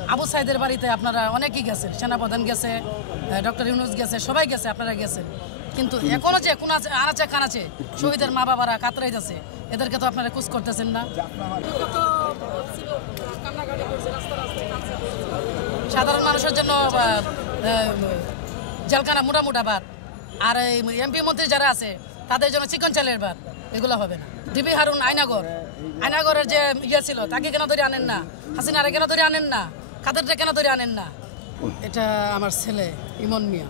আবু সাইদের বাড়িতে আপনারা অনেকেই গেছেন, সেনাপ্রধান গেছে, ডক্টর ইউনুস গেছে, সবাই গেছে, আপনারা গেছেন। কিন্তু এখনো যে কোন আনাচে কানাচে শহীদের মা বাবারা কাতরাই যাচ্ছে, এদেরকে তো আপনারা কুচ করতেছেন না। সাধারণ মানুষের জন্য জেলখানা মোটা ভাত, আর এই এমপি মন্ত্রী যারা আছে তাদের জন্য চিকন চালের ভাত, এগুলো হবে না। ডিবি হারুন আয়নাগরের যে ইয়ে ছিল, তাকে কেন ধরে আনেন না? হাসিনারে কেন ধরে আনেন না? কাদেরটা কেন ধরে আনেন না? এটা আমার ছেলে ইমন মিয়া।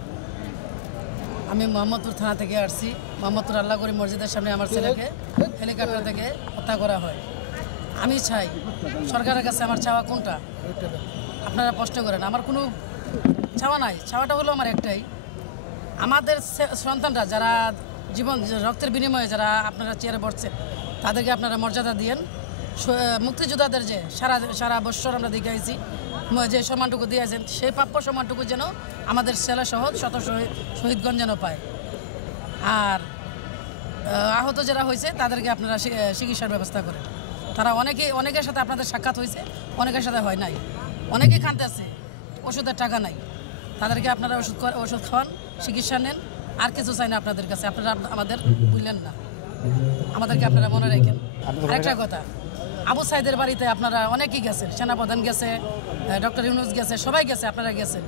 আমি মোহাম্মদপুর থানা থেকে আসছি। মোহাম্মদপুর আল্লাহ করি মসজিদের সামনে আমার ছেলেকে হেলিকপ্টার থেকে হত্যা করা হয়। আমি চাই, সরকারের কাছে আমার চাওয়া কোনটা আপনারা প্রশ্ন করেন। আমার কোনো চাওয়া নাই, চাওয়াটা হলো আমার একটাই, আমাদের সন্তানরা যারা জীবন রক্তের বিনিময়ে যারা আপনারা চেয়ারে বসছেন, তাদেরকে আপনারা মর্যাদা দিয়েন। মুক্তিযোদ্ধাদের যে সারা বছর আমরা দেখে আইছি, যে সম্মানটুকু দিয়েছেন, সেই প্রাপ্য সম্মানটুকু যেন আমাদের ছেলে সহ শত শহীদগঞ্জ যেন পায়। আর আহত যারা হয়েছে তাদেরকে আপনারা চিকিৎসার ব্যবস্থা করেন। তারা অনেকের সাথে আপনাদের সাক্ষাৎ হয়েছে, অনেকের সাথে হয় নাই, অনেকেই কাঁদতেছে, ওষুধের টাকা নাই। তাদেরকে আপনারা ওষুধ খাওয়ান, চিকিৎসা নেন, আর কিছু চাই না আপনাদের কাছে। আপনারা আমাদের ভুললেন না, আমাদেরকে আপনারা মনে রাখেন। আরেকটা কথা, আবু সাইদের বাড়িতে আপনারা অনেকেই গেছেন, সেনাপ্রধান গেছে, ডক্টর ইউনুস গেছে, সবাই গেছে, আপনারা গেছেন।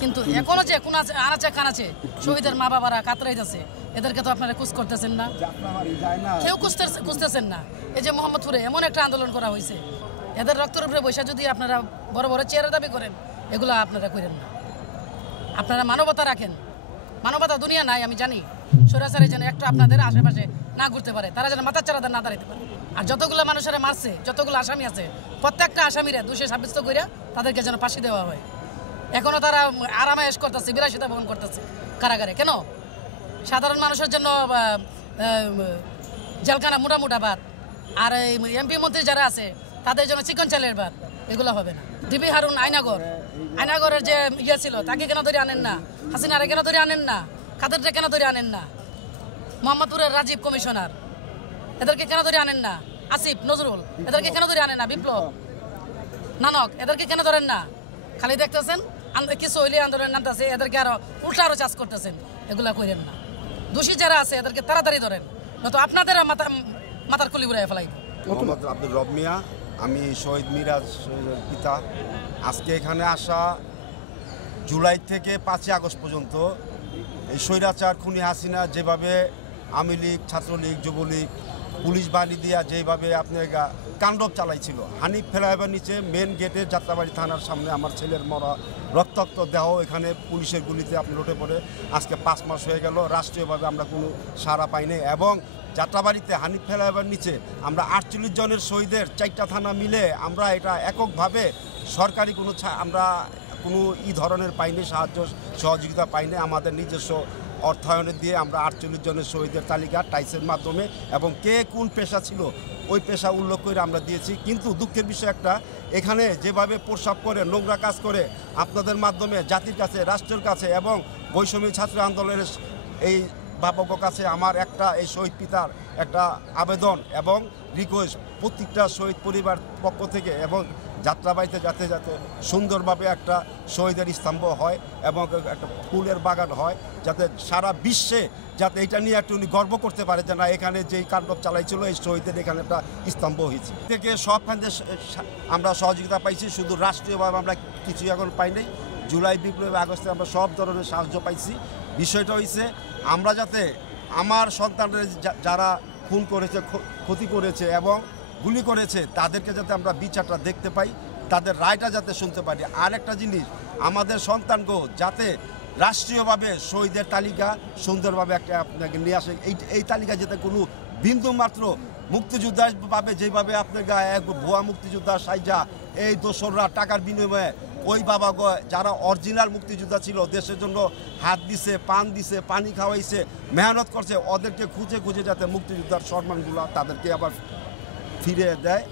কিন্তু এখনো যে কোন আনাচে কানাচে শহীদের মা বাবারা কাতরাই যাচ্ছে, এদেরকে তো আপনারা কুচ করতেছেন না, কেউ খুঁজতেছেন না। এই যে মোহাম্মদপুরে এমন একটা আন্দোলন করা হয়েছে, এদের রক্তের উপরে বৈশা যদি আপনারা বড় বড় চেয়ারের দাবি করেন, এগুলো আপনারা করেন না। আপনারা মানবতা রাখেন, মানবতা দুনিয়া নাই আমি জানি। স্বৈরাচারী যেন একটু আপনাদের আশেপাশে না ঘুরতে পারে, তারা যেন মাথার চারা না দাঁড়াতে পারে। আর যতগুলো মানুষেরা মারছে, যতগুলো আসামি আছে, প্রত্যেকটা আসামিরা দোষী সাব্যস্ত করে তাদেরকে যেন ফাঁসি দেওয়া হয়। এখনো তারা আরামে এস করতেছে, বিলাসিতা বহন করতেছে কারাগারে। কেন? সাধারণ মানুষের জন্য জেলখানা মোটা ভাত, আর এই এমপি মন্ত্রী যারা আছে তাদের জন্য চিকন চালের ভাত, এগুলো হবে না। ডিবি হারুন আয়নাগরের যে ইয়ে ছিল, তাকে কেন ধরে আনেন না? হাসিনারে কেন ধরে আনেন না? কাদেরটা কেন ধরে আনেন না? মোহাম্মদপুরের রাজীব কমিশনার, এদেরকে কেন ধরে আনেন না? আসিফ নজরুল, এদেরকে কেন ধরে আনেন না? বিপ্লব নানক, এদেরকে কেন ধরেন না? খালি দেখতেছেন কিছু হইলে আন্দোলনের নামতেছে, এদেরকে আরো চাষ করতেছেন। এগুলা করেন না। দোষী যারা আছে এদেরকে তাড়াতাড়ি ধরেন, নয়তো আপনাদের মাথার কলি ঘুরাই ফেলাইব। মোহাম্মদ আব্দুর রব মিয়া, আমি শহীদ মিরাজ পিতা। আজকে এখানে আসা জুলাই থেকে 5ই আগস্ট পর্যন্ত এই স্বৈরাচার খুনি হাসিনা যেভাবে আওয়ামী লীগ, ছাত্রলীগ, যুবলীগ, পুলিশ বাহিনী দিয়া যেভাবে আপনার কাণ্ডব চালাইছিল, হানিফ ফ্লাইওভার নিচে মেন গেটে যাত্রাবাড়ি থানার সামনে আমার ছেলের মরা রক্তাক্ত দেহ এখানে পুলিশের গুলিতে আপনি লুটে পড়ে আজকে 5 মাস হয়ে গেল। রাষ্ট্রীয়ভাবে আমরা কোনো সাড়া পাইনি। এবং যাত্রাবাড়িতে হানিফ ফ্লাইওভার নিচে আমরা 48 জনের শহীদের 4টা থানা মিলে আমরা এটা এককভাবে সরকারি আমরা কোনো ধরনের পাইনি, সাহায্য সহযোগিতা পাইনি। আমাদের নিজস্ব অর্থায়নে দিয়ে আমরা 48 জনের শহীদের তালিকা টাইসের মাধ্যমে এবং কে কোন পেশা ছিল ওই পেশা উল্লেখ করে আমরা দিয়েছি। কিন্তু দুঃখের বিষয় একটা, এখানে যেভাবে প্রস্রাব করে, নোংরা কাজ করে আপনাদের মাধ্যমে জাতির কাছে, রাষ্ট্রের কাছে এবং বৈষম্য ছাত্র আন্দোলনের এই বাবক কাছে আমার এই শহীদ পিতার একটা আবেদন এবং রিকোয়েস্ট, প্রত্যেকটা শহীদ পরিবার পক্ষ থেকে এবং যাত্রাবাড়িতে যাতে সুন্দরভাবে একটা শহীদের স্তম্ভ হয় এবং একটা ফুলের বাগান হয়, যাতে সারা বিশ্বে যাতে এটা নিয়ে একটু গর্ব করতে পারে যে না, এখানে যেই কাণ্ডব চালাইছিল এই শহীদের এখানে একটা স্তম্ভ হয়েছে। থেকে সব খান্তে আমরা সহযোগিতা পাইছি, শুধু রাষ্ট্রীয়ভাবে আমরা কিছু এখন পাই নাই। জুলাই বিপ্লবে আগস্টে আমরা সব ধরনের সাহায্য পাইছি। বিষয়টা হয়েছে আমরা যাতে আমার সন্তানদের যারা খুন করেছে, ক্ষতি করেছে এবং গুলি করেছে, তাদেরকে যাতে আমরা বিচারটা দেখতে পাই, তাদের রায়টা যাতে শুনতে পারি। আর একটা জিনিস, আমাদের সন্তানকে যাতে রাষ্ট্রীয়ভাবে শহীদের তালিকা সুন্দরভাবে একটা আপনাকে নিয়ে আসে, এই তালিকা যাতে কোনো বিন্দু মাত্র মুক্তিযোদ্ধা পাবে, যেভাবে আপনার এক ভুয়া মুক্তিযোদ্ধা সাইজা এই দোসররা টাকার বিনিময়ে ওই বাবা যারা অরিজিনাল মুক্তিযোদ্ধা ছিল, দেশের জন্য হাত দিছে, পান দিছে, পানি খাওয়াইছে, মেহনত করছে, ওদেরকে খুঁজে যাতে মুক্তিযোদ্ধার সম্মানগুলো তাদেরকে আবার ফিরে দেয়।